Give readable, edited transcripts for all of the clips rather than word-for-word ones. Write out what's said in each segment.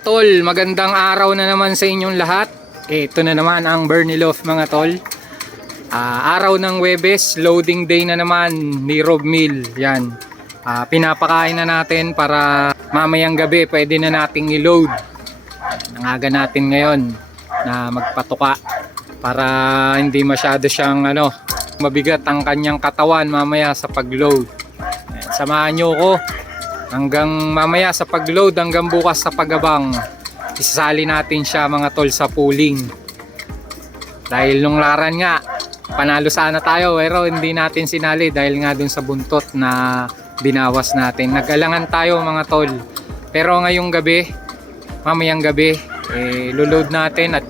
Tol, magandang araw na naman sa inyong lahat. Ito na naman ang Berniloff mga tol. Araw ng Webes, loading day na naman ni Rob Mill. Yan. Pinapakain na natin para mamayang gabi pwede na nating i-load. Nangaga natin ngayon na magpatuka para hindi masyado siyang mabigat ang kanyang katawan mamaya sa pag-load. Samahan nyo ko hanggang mamaya sa pag-load, hanggang bukas sa pag-abang. Isasali natin siya mga tol sa pooling. Dahil nung laran nga, panalo sana tayo pero hindi natin sinali dahil nga dun sa buntot na binawas natin. Nag-alangan tayo mga tol. Pero ngayong gabi, mamayang gabi, luluload natin at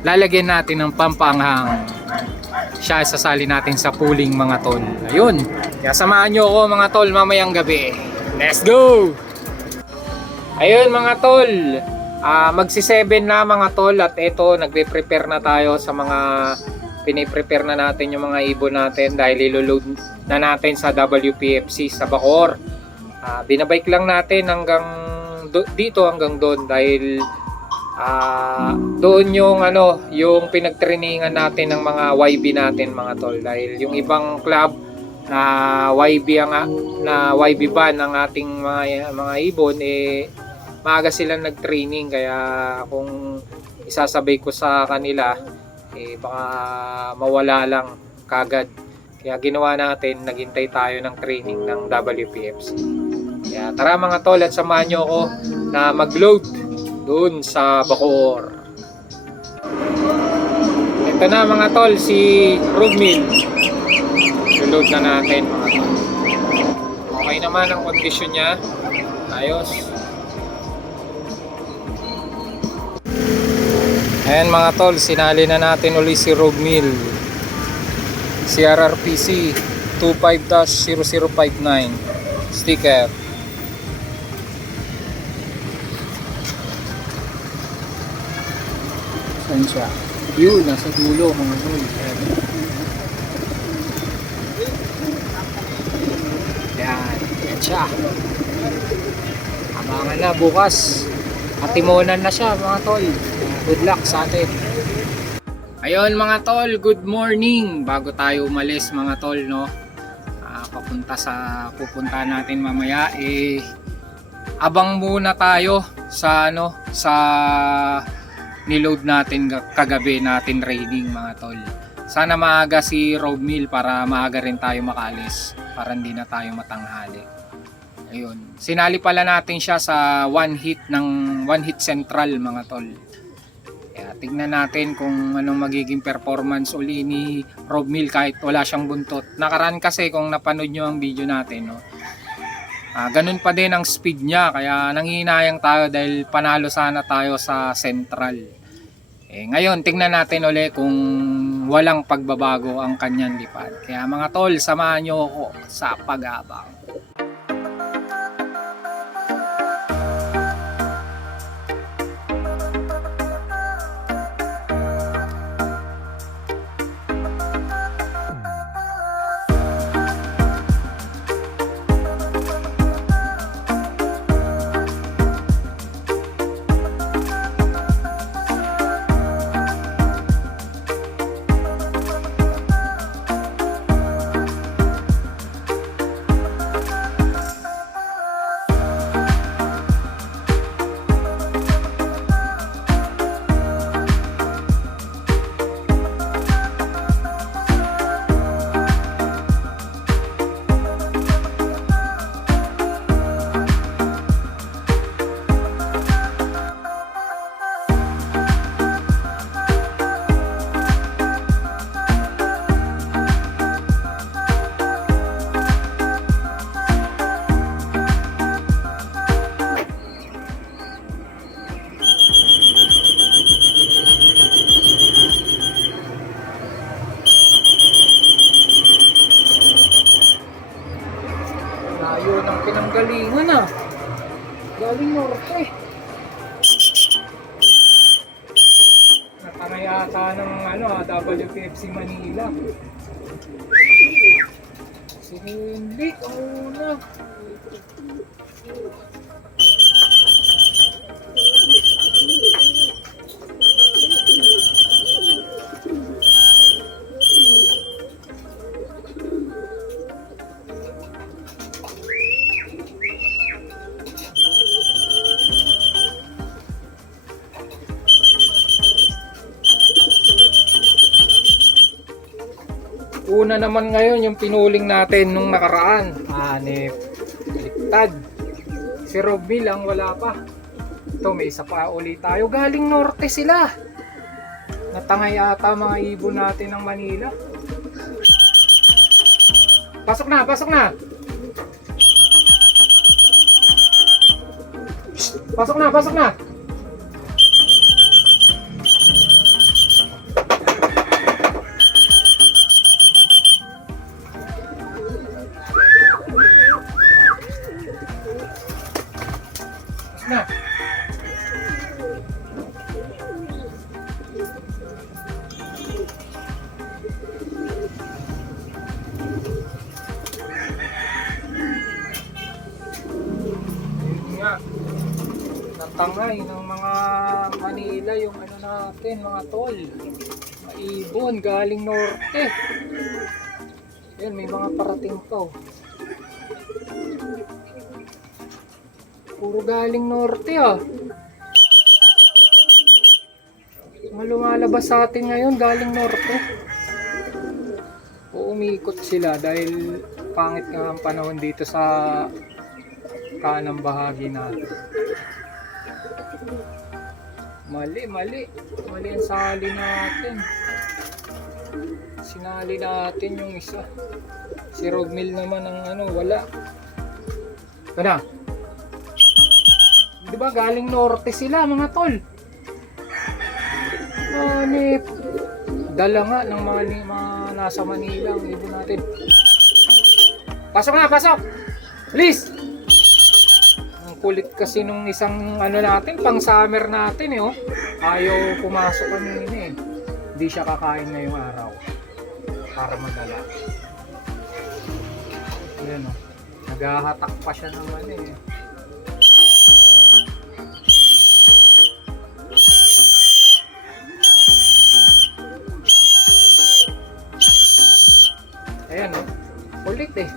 lalagyan natin ng pampanghang. Siya sasali natin sa pooling mga tol. Ayun, kaya samahan nyo ako mga tol mamayang gabi. Let's go! Ayun mga tol, magsi-7 na mga tol at ito nagpe-prepare na tayo sa mga piniprepare na natin yung mga ibon natin dahil iloload na natin sa WPFC sa Bacoor. Binabike lang natin hanggang dito hanggang doon dahil doon yung pinagtrainingan natin ng mga YB natin mga tol, dahil yung ibang club na YB ban ng ating mga ibon maaga silang nag-training, kaya kung isasabay ko sa kanila baka mawala lang kagad, kaya ginawa natin, naghintay tayo ng training ng WPFC. Kaya tara mga tol at samahan nyo ako na mag-load doon sa Bacoor. Ito na mga tol, si Rob Mill. I-load na natin mga tol. Okay naman ang kondisyon niya, ayos. Ayan mga tol, sinali na natin ulit si Rob Mill. CRRPC 25-0059 sticker. Saan siya? Yun, nasa dulo mga tol. Yan siya. Abangan na bukas. Atimonan na siya mga tol. Good luck sa atin. Ayun mga tol, good morning. Bago tayo umalis mga tol, pupunta natin mamaya, abang muna tayo sa niload natin kagabi natin training mga tol. Sana maaga si Rob Mill para maaga rin tayo makalis para hindi na tayo matanghali. Ayun, sinali pala natin siya sa one hit central mga tol. Kaya tignan natin kung anong magiging performance uli ni Rob Mill kahit wala siyang buntot. Nakaraan kasi kung napanood nyo ang video natin, ganun pa din ang speed niya, kaya nanghihinayang tayo dahil panalo sana tayo sa central. Ngayon tignan natin uli kung walang pagbabago ang kanyang lipad. Kaya mga tol, samahan nyo ako sa pag-abang. Layo ng pinanggalingan galing norte. Natangay ata ng WPFC Manila. Sinindi ang una. Una naman ngayon yung pinuling natin nung nakaraan. Hanip. Baliktad. Si Robby lang wala pa. Ito may isa pa ulit tayo. Galing norte sila. Natangay ata mga ibon natin ng Manila. Pasok na, pasok na. Pasok na, pasok na. Na. Nga. Natangay ng mga Manila yung ano natin, mga tol. Maibon galing norte. Yan, may mga parating pa. Oh. Puro galing norte ah. Mga lumalabas sa atin ngayon galing norte. Umikot sila dahil pangit nga ang panahon dito sa kanang bahagi natin. Mali ang sali natin. Sinali natin yung isa. Si Rogmil naman ang ano, wala. Ito na. Diba galing norte sila mga tol. Hanip. Dala nga ng mga nasa Manila ang ibon natin. Pasok na, pasok! Please! Ang kulit kasi nung isang ano natin, pang summer natin eh oh. Ayaw pumasok kanina eh. Hindi siya kakain ngayong araw. Para madala. Ayan oh. Naghahatak pa siya ng ano eh. Ayan o, kulit eh.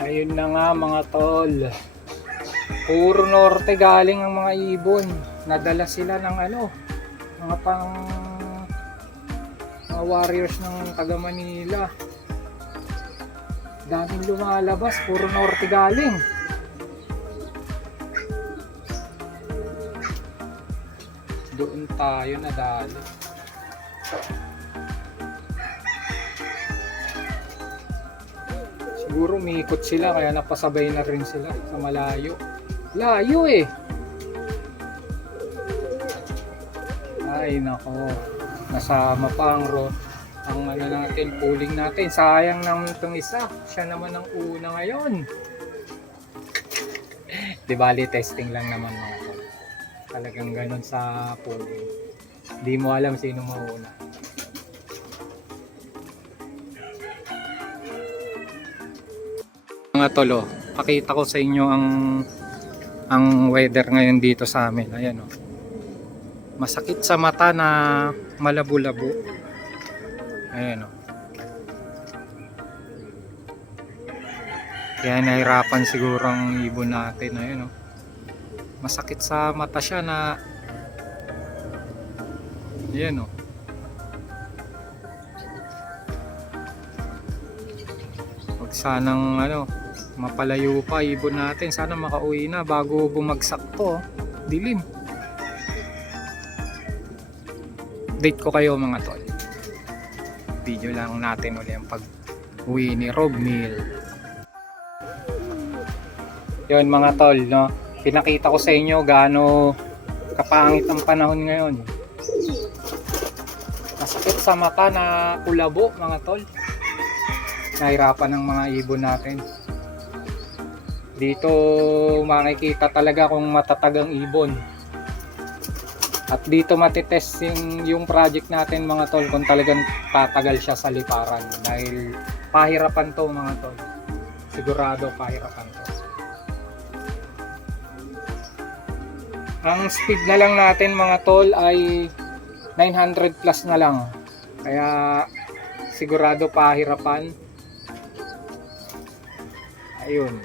Ayun na nga mga tol. Puro norte galing ang mga ibon. Nadala sila ng ano, mga pang mga warriors ng taga Manila. Daming lumalabas, puro norte galing. Doon tayo nadali. Siguro umiikot sila kaya napasabay na rin sila sa malayo. Layo eh. Ay nako. Nasama pa ang ano natin, pooling natin. Sayang naman itong isa. Siya naman ang una ngayon. Di bali testing lang naman mga ko. Talagang ganun sa pooling. Di mo alam sino mauna. Mga tolo, pakita ko sa inyo ang weather ngayon dito sa amin. Ayan oh. Masakit sa mata na malabo-labo. Ayan oh. Kaya nahirapan siguro ang ibon natin. Ayan oh. Masakit sa mata siya na ayan oh. Wag sanang ano, mapalayo pa ibon natin. Sana makauwi na bago bumagsak to. Dilim. update ko kayo mga tol. Video lang natin ulit ang pag uwi ni Rob Mill. Yun mga tol, no? Pinakita ko sa inyo gaano kapangit ang panahon ngayon. Masakit sa mata na kulabo mga tol. Nahirapan ng mga ibon natin. Dito makikita talaga kung matatag ang ibon. At dito matitest yung project natin mga tol kung talagang tatagal siya sa liparan. Dahil pahirapan to mga tol. Sigurado pahirapan to. Ang speed na lang natin mga tol ay 900 plus na lang. Kaya sigurado pahirapan. Ayun.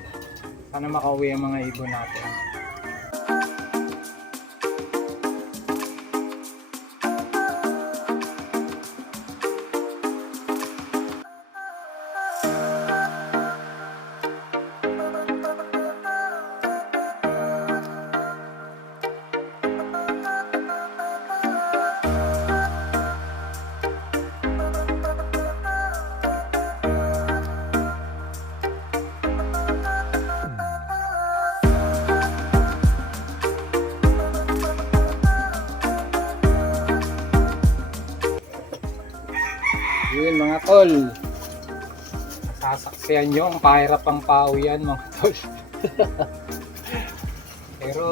Sana makauwi ang mga ibon natin. Yun mga tol, sasaksiyan nyo ang pahirapang pawian mga tol. Pero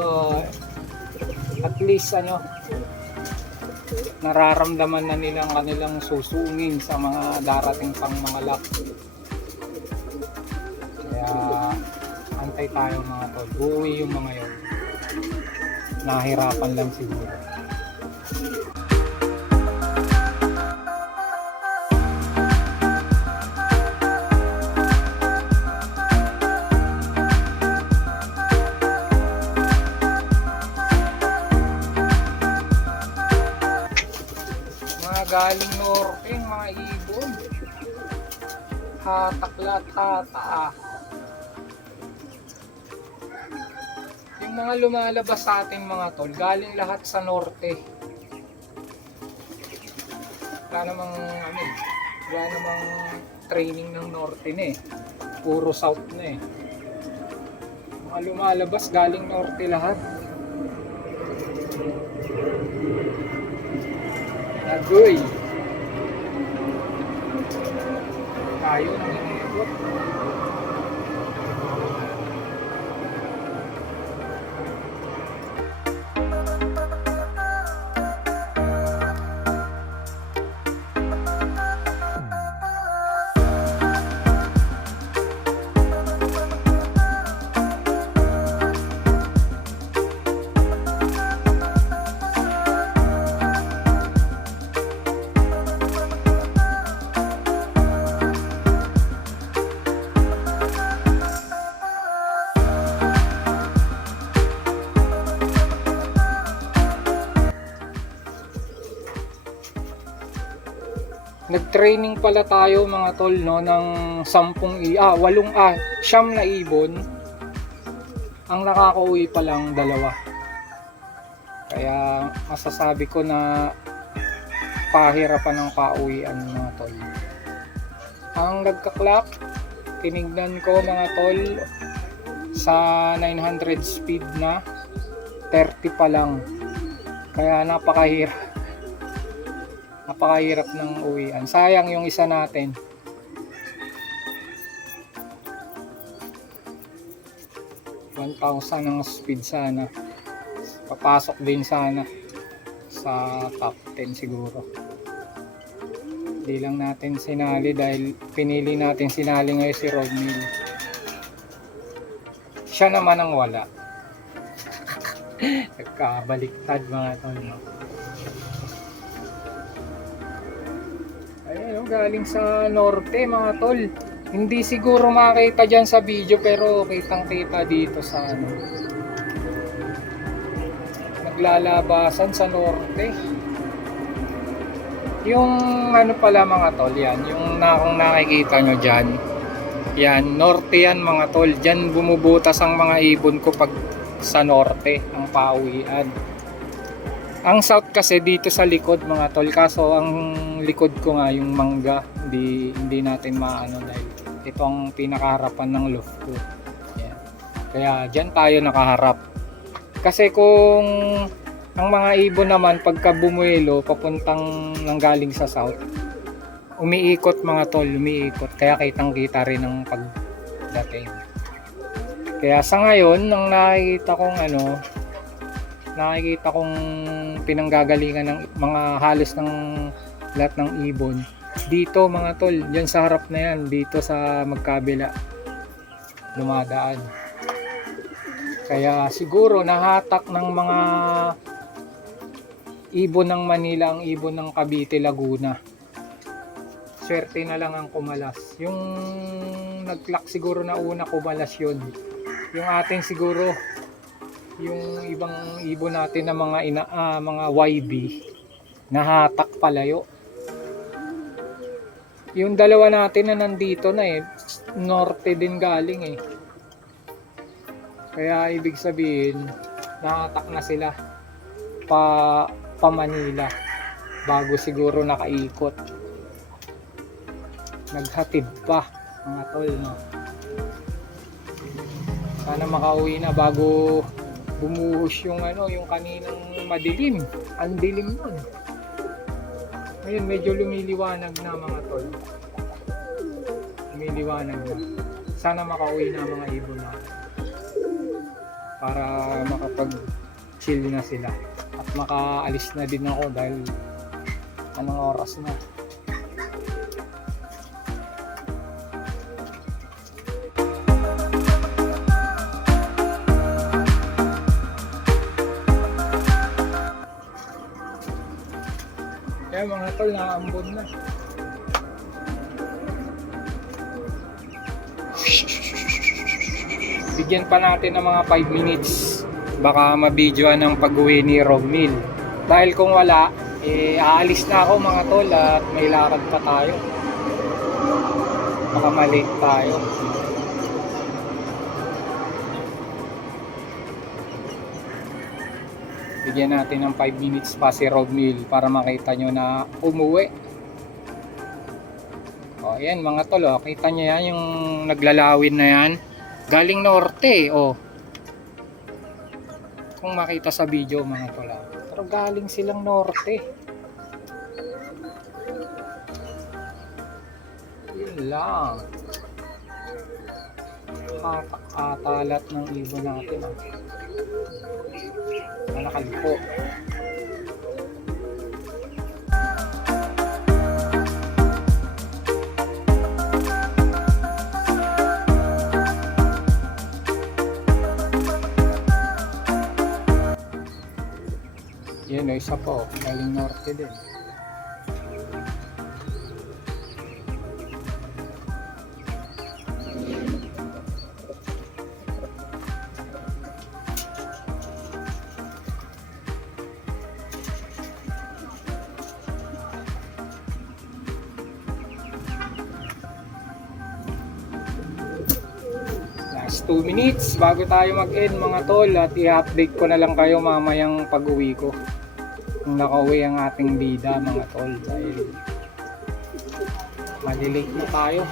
at least nararamdaman na nilang kanilang susungin sa mga darating pang mga lap. Kaya antay tayo mga tol, buwi yung mga yun. Nahirapan lang siguro. Galing norte mga ibon, hataklat hata. Yung mga lumalabas sa ating mga tol galing lahat sa norte. Wala namang training ng norte na puro south na mga lumalabas galing norte lahat. Agoy. Tayo nang inibot. Nag-training pala tayo mga tol no ng 9 na ibon. Ang nakakauwi pa lang 2. Kaya masasabi ko na pahirapan ng pauwian mga tol. Ang nagka-clock, tinignan ko mga tol sa 900 speed na 30 pa lang. Kaya napakahirap ng uwian. Sayang yung isa natin. 1,000 ang speed sana. Papasok din sana sa top 10 siguro. Hindi lang natin sinali dahil pinili natin sinali ngayon si Rob Mill. Siya naman ang wala. Nagkabaliktad mga tol. Ayun, galing sa norte mga tol. Hindi siguro makita dyan sa video pero kitang kita dito sa naglalabasan sa norte. Yung pala mga tol yan, yung kung nakikita nyo dyan, yan, norte yan mga tol. Dyan bumubutas ang mga ibon ko pag sa norte ang pauwian. Ang south kasi dito sa likod mga tol, kaso ang likod ko nga yung mangga, hindi natin maano dahil ito ang pinakaharapan ng loft ko. Yan. Kaya dyan tayo nakaharap. Kasi kung ang mga ibon naman pagka bumuelo papuntang nanggaling sa south, umiikot mga tol, umiikot. Kaya kitang kita rin ang pagdating. Kaya sa ngayon, nang nakikita kong pinanggagalingan ng mga halos ng lahat ng ibon dito mga tol, dyan sa harap na yan, dito sa magkabila dumadaan. Kaya siguro nahatak ng mga ibon ng Manila ang ibon ng Cavite, Laguna. Swerte na lang ang kumalas. Yung nag-clock siguro na una kumalas yun. Yung ating siguro yung ibang ibon natin na mga YB nahatak palayo. Yung dalawa natin na nandito na norte din galing kaya ibig sabihin nahatak na sila pa Manila bago siguro nakaikot, naghatid pa mga tol, no? Sana makauwi na bago bumuhos yung kaninang madilim. Ang dilim nun. Ngayon medyo lumiliwanag na mga tol. Lumiliwanag na. Sana makauwi na mga ibon na para makapag-chill na sila. At makaalis na din ako dahil anong oras na. Kaya mga tol, nakaambon na. Bigyan pa natin ng mga 5 minutes. Baka mabidyoan ng pag-uwi ni Romil. Dahil kung wala, aalis na ako mga tol at may lakad pa tayo. Baka malate tayo. Bigyan natin ng 5 minutes pa si Romil para makita nyo na umuwi. O yan mga tol, kita nyo yan yung naglalawin na yan. Galing norte, kung makita sa video mga tol, pero galing silang norte. Yun lang. Atalat ng ibon natin. Nakaliko. Yan o, isa po, galing norte din. Last 2 minutes bago tayo mag-end mga tol, at i-update ko na lang kayo mamayang pag-uwi ko. Kung nakauwi ang ating bida mga tol, dahil malilate na tayo.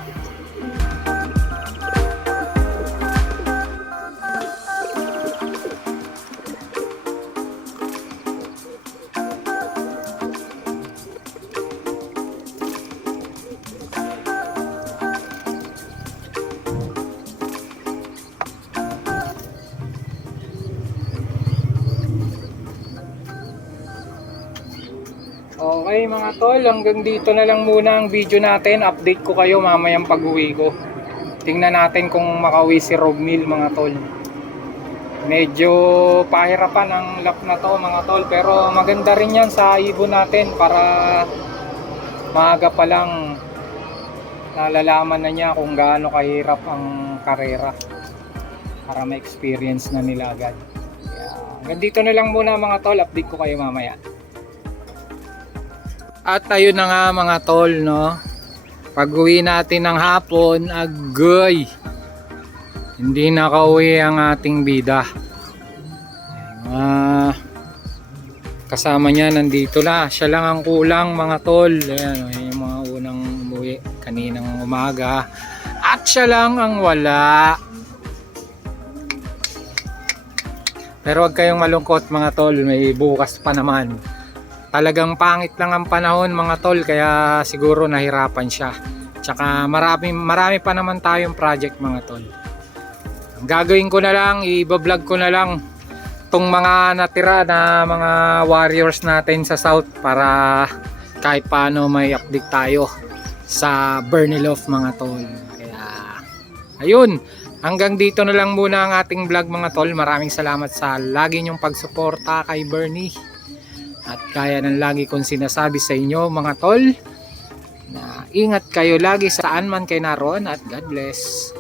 Okay mga tol, hanggang dito na lang muna ang video natin. Update ko kayo mamayang pag-uwi ko. Tingnan natin kung makauwi si Romil mga tol. Medyo pahirapan ang lap na to mga tol, pero maganda rin yan sa ibon natin para maaga pa lang nalalaman na niya kung gaano kahirap ang karera, para ma-experience na nila agad. Hanggang dito na lang muna mga tol, update ko kayo mamaya. At ayun na nga mga tol, no? Pag-uwi natin ng hapon, agoy! Hindi nakauwi ang ating bida. kasama niya nandito na. Siya lang ang kulang mga tol. Ayan, yung mga unang umuwi kaninang umaga. At siya lang ang wala. Pero wag kayong malungkot mga tol, may bukas pa naman. Talagang pangit lang ang panahon mga tol, kaya siguro nahirapan siya. Tsaka marami pa naman tayong project mga tol. Ang gagawin ko na lang, i-vlog ko na lang tong mga natira na mga warriors natin sa south para kahit paano may update tayo sa Bernilov mga tol. Kaya ayun, hanggang dito na lang muna ang ating vlog mga tol. Maraming salamat sa lagi nyong pagsuporta kay Bernie. At kaya ng lagi kong sinasabi sa inyo mga tol, na ingat kayo lagi saan man kayo naroon at God bless.